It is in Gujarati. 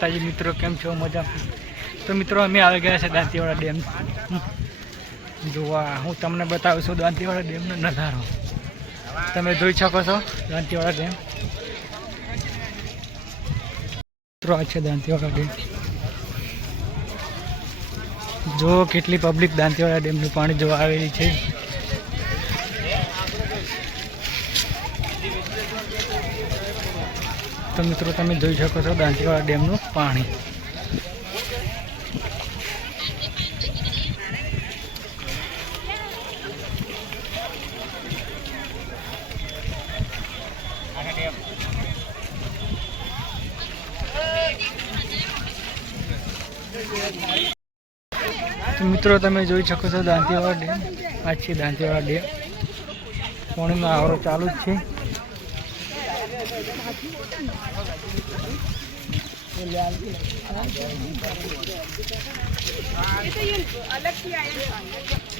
માતાજી મિત્રો, કેમ છો? મજા તો મિત્રો, અમે આવી ગયા છે દાંતીવાડા ડેમ. જોવા, હું તમને બતાવું છું દાંતીવાડા ડેમનો નજારો. તમે જોઈ શકો છો દાંતીવાડા ડેમ. મિત્રો, આ છે દાંતીવાડા ડેમ. જો કેટલી પબ્લિક દાંતીવાડા ડેમનું પાણી જોવા આવેલી છે. તો મિત્રો તમે જોઈ શકો છો દાંતીવાડા ડેમનું પાણી. મિત્રો તમે જોઈ શકો છો દાંતીવાડા ડેમ. આ છે દાંતીવાડા ડેમ. પાણીનો આવરો ચાલુ જ છે. ये तो ये अलग से आया